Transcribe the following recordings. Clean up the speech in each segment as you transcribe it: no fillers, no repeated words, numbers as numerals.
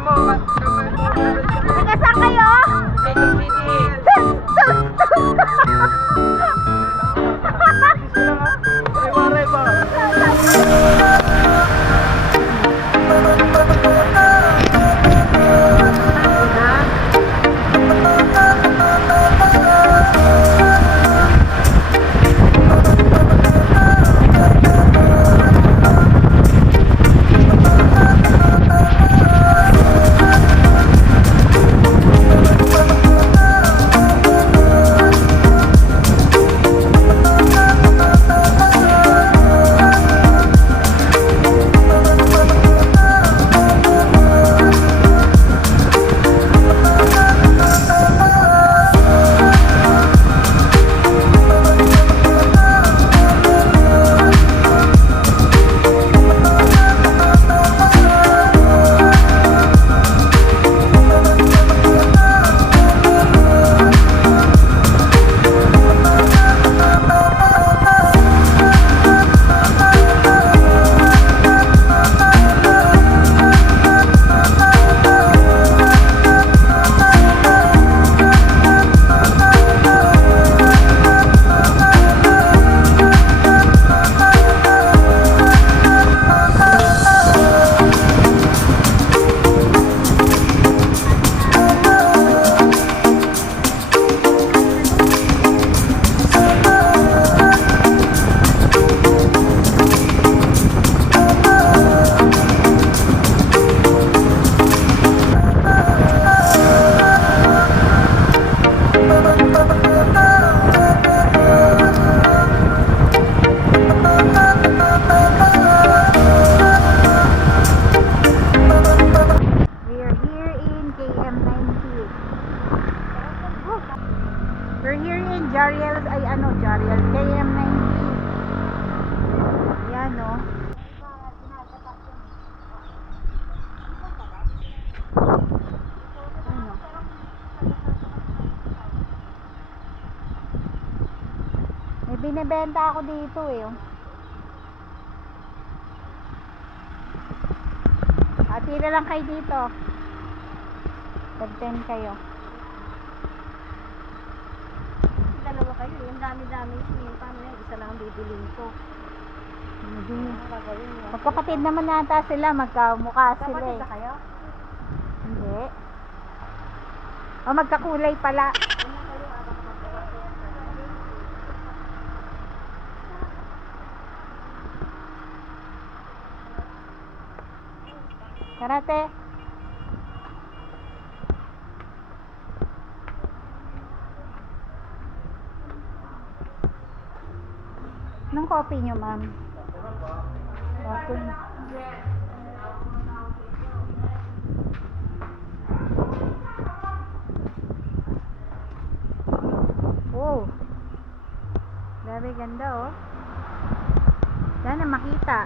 mo. Taga saan kayo? Quezon City. Ay, ba? We're here in Jariel, Jariel, KM90. Ayan, no? Ano? May binibenta ako dito eh. Atira lang kayo dito. 10 kayo. Dalawa kayo, yung dami-dami yung paano yan, isa lang ang bibilin ko. Hindi. Ano gagawin mo? Magkapatid naman yata sila, magkamukha sila Kapatid eh. na kayo? Hindi. O magkakulay pala. Karate. Anong coffee nyo, ma'am? Coffee. Oh. Grabe ganda, oh. Sana makita.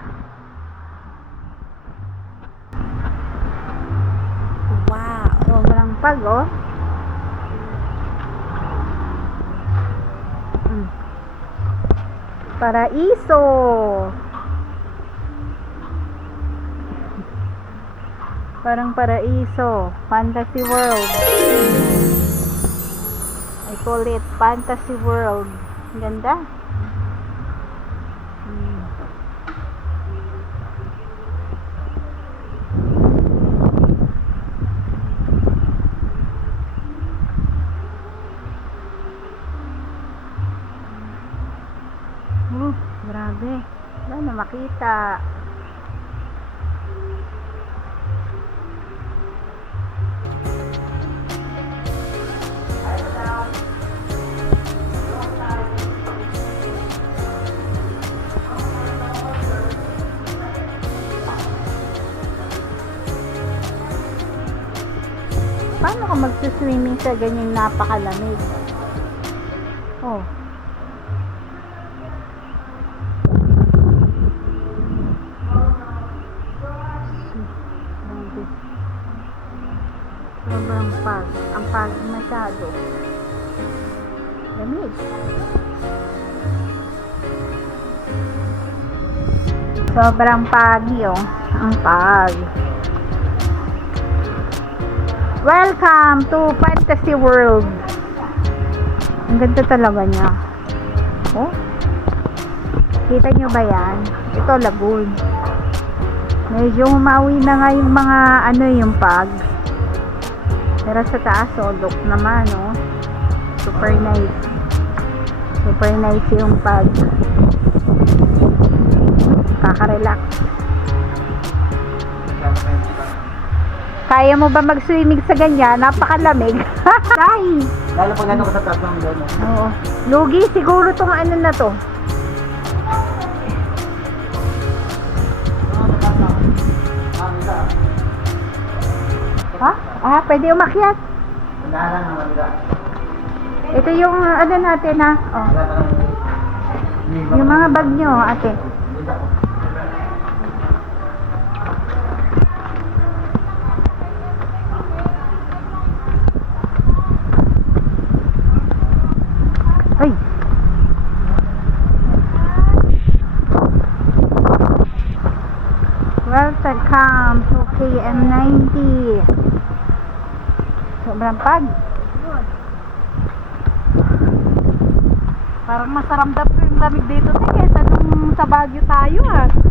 Wow. Sobrang pag, oh. Paraiso. Parang paraiso. Fantasy world. I call it fantasy world. Ganda. Grabe. Wala na makita. Paano ka magsuswimming sa ganyang napakalamig? Oh. Sobrang pag. Ang pag masyado. Lamig. Sobrang pagi, oh. Ang pag. Welcome to Fantasy World. Ang ganda talaga niya. Oh. Kita nyo ba yan? Ito, lagoon. Medyo humawi na nga yung mga yung pag. Pero sa taas, look naman, oh. Super nice. Super nice yung pag. Kaka-relax. Kaya mo ba mag-swimming sa ganyan? Napakalamig. Ay! Lalo pag nandun ka sa tatlong doon. Oo. Lugi siguro tong na to. Ha? Ah, pwede umakyat. Nandaan naman nila. Ito yung natin ha. Oh. Yung mga bag nyo, ate. Ay. Welcome to KM90. Sobrang pag. Parang masaramdam ko yung lamig dito kaysa nung sa Baguio tayo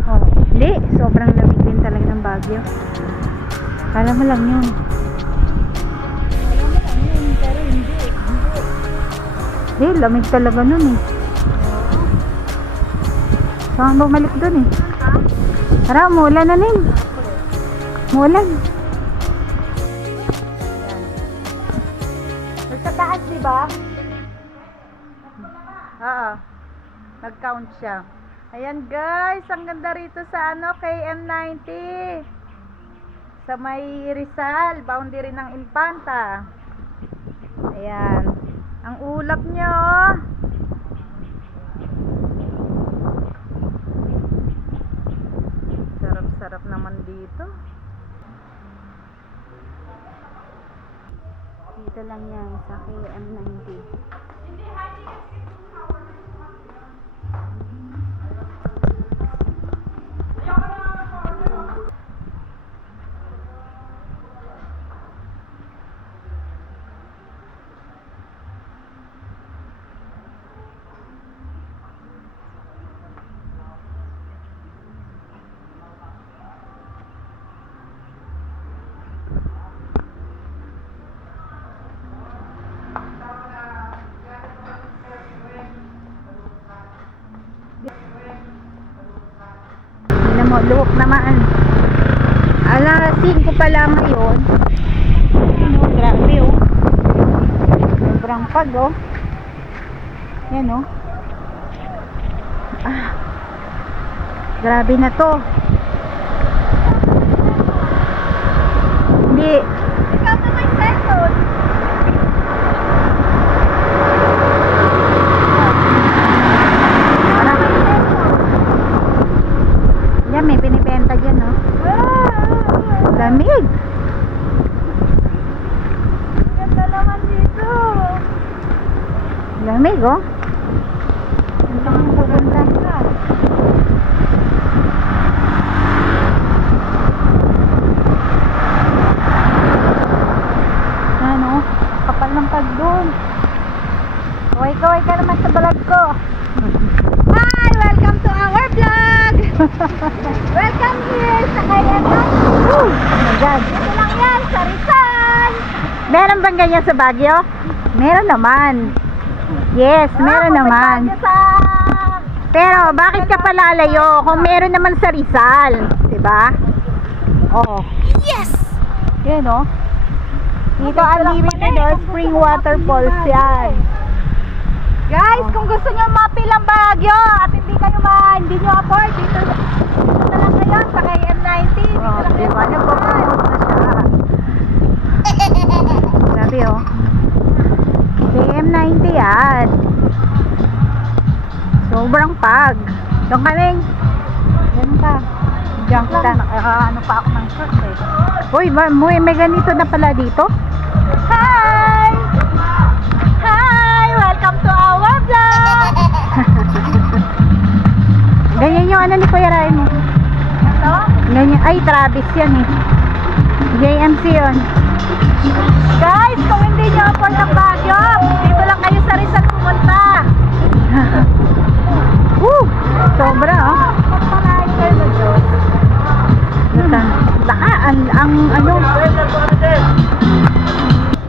Oh, hindi, sobrang lamig din talaga ng Baguio. Kala mo lang yun. Pero hindi. Hindi, lamig talaga nun eh. Saan bumalik dun eh? Tara, umulan na nin. Umulan. Sa taas, di ba? Oo. Nag-count siya. Ayan guys, ang ganda rito sa KM90. Sa may Rizal, boundary ng Infanta. Ayan. Ang ulap nyo. Sarap-sarap naman dito. Dito lang yan sa KM90. Mo, luwak naman. Alas 5 pa lang ngayon. Ano, grabe oh. Sobrang pag oh. Yan oh. Ah. Grabe na to. Hindi. Ikaw na may cellphone. Yan, may binibenta dyan oh. Lamig. Ganda naman dito. Lamig oh. Ito ang pupunta. Ano? Kapal ng pag doon. Kaway-kaway ka naman sa balag ko. Hi! Welcome to our vlog! Welcome here sa Kayanan. Oh my God. Ito lang yan, sa Rizal. Meron bang ganyan sa Baguio? Meron naman. Yes, meron naman. Sa... Pero bakit ka palalayo kung meron naman sa Rizal? Diba? Oo. Yes! Yan oh. Dito unlimited spring waterfalls yan. Guys, kung gusto nyo mapilang Baguio at hindi nyo afford, dito na lang kayo sa KM90. Dito Oh, lang diba? kayo. Nagpo-promote na siya. Grabe oh. KM90 yan. Sobrang pag. Doon ka rin. Yan ka. Diyan kita. Ano pa ako ng shirt eh. Uy, may ganito na pala dito. Hi! Hi! Welcome to our vlog! Ganyan yung ni Kuya Raimo. Ito? Ganyan. Ay, Travis yan eh. JMC yun. Guys, kung hindi nyo afford ang Baguio, dito lang kayo sa Rizal pumunta. Woo! Sobra, oh. Pagpalain kayo na Diyos. Laka, ang ano.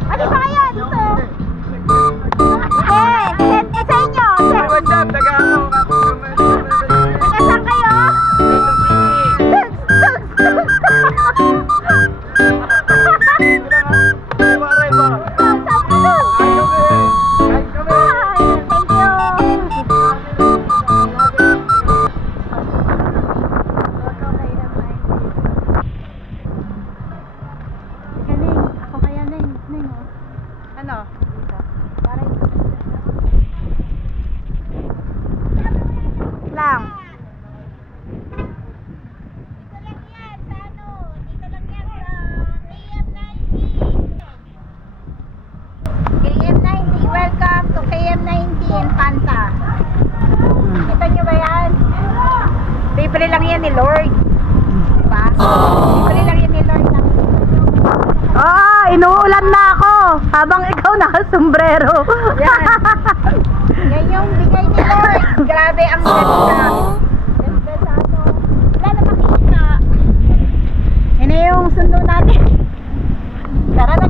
Ano ba kaya dito? Send ko sa inyo. Nagkasang kayo? Thank you. Galing. Ako kaya Neng. Neng, oh. Ano? Dito. Para Lang. KM90. Welcome to KM90 in Panta. Kita nyo ba yan? Libre lang yan ni Lord. Diba? Libre lang yan ni Lord. Ah, inuulan na ako habang ikaw nakasombrero. Yan. Yan yung bigay ni Lord. Grabe ang ganda. Ganda sa ano. Wala na makita. Yan na yung sundo natin. Tara na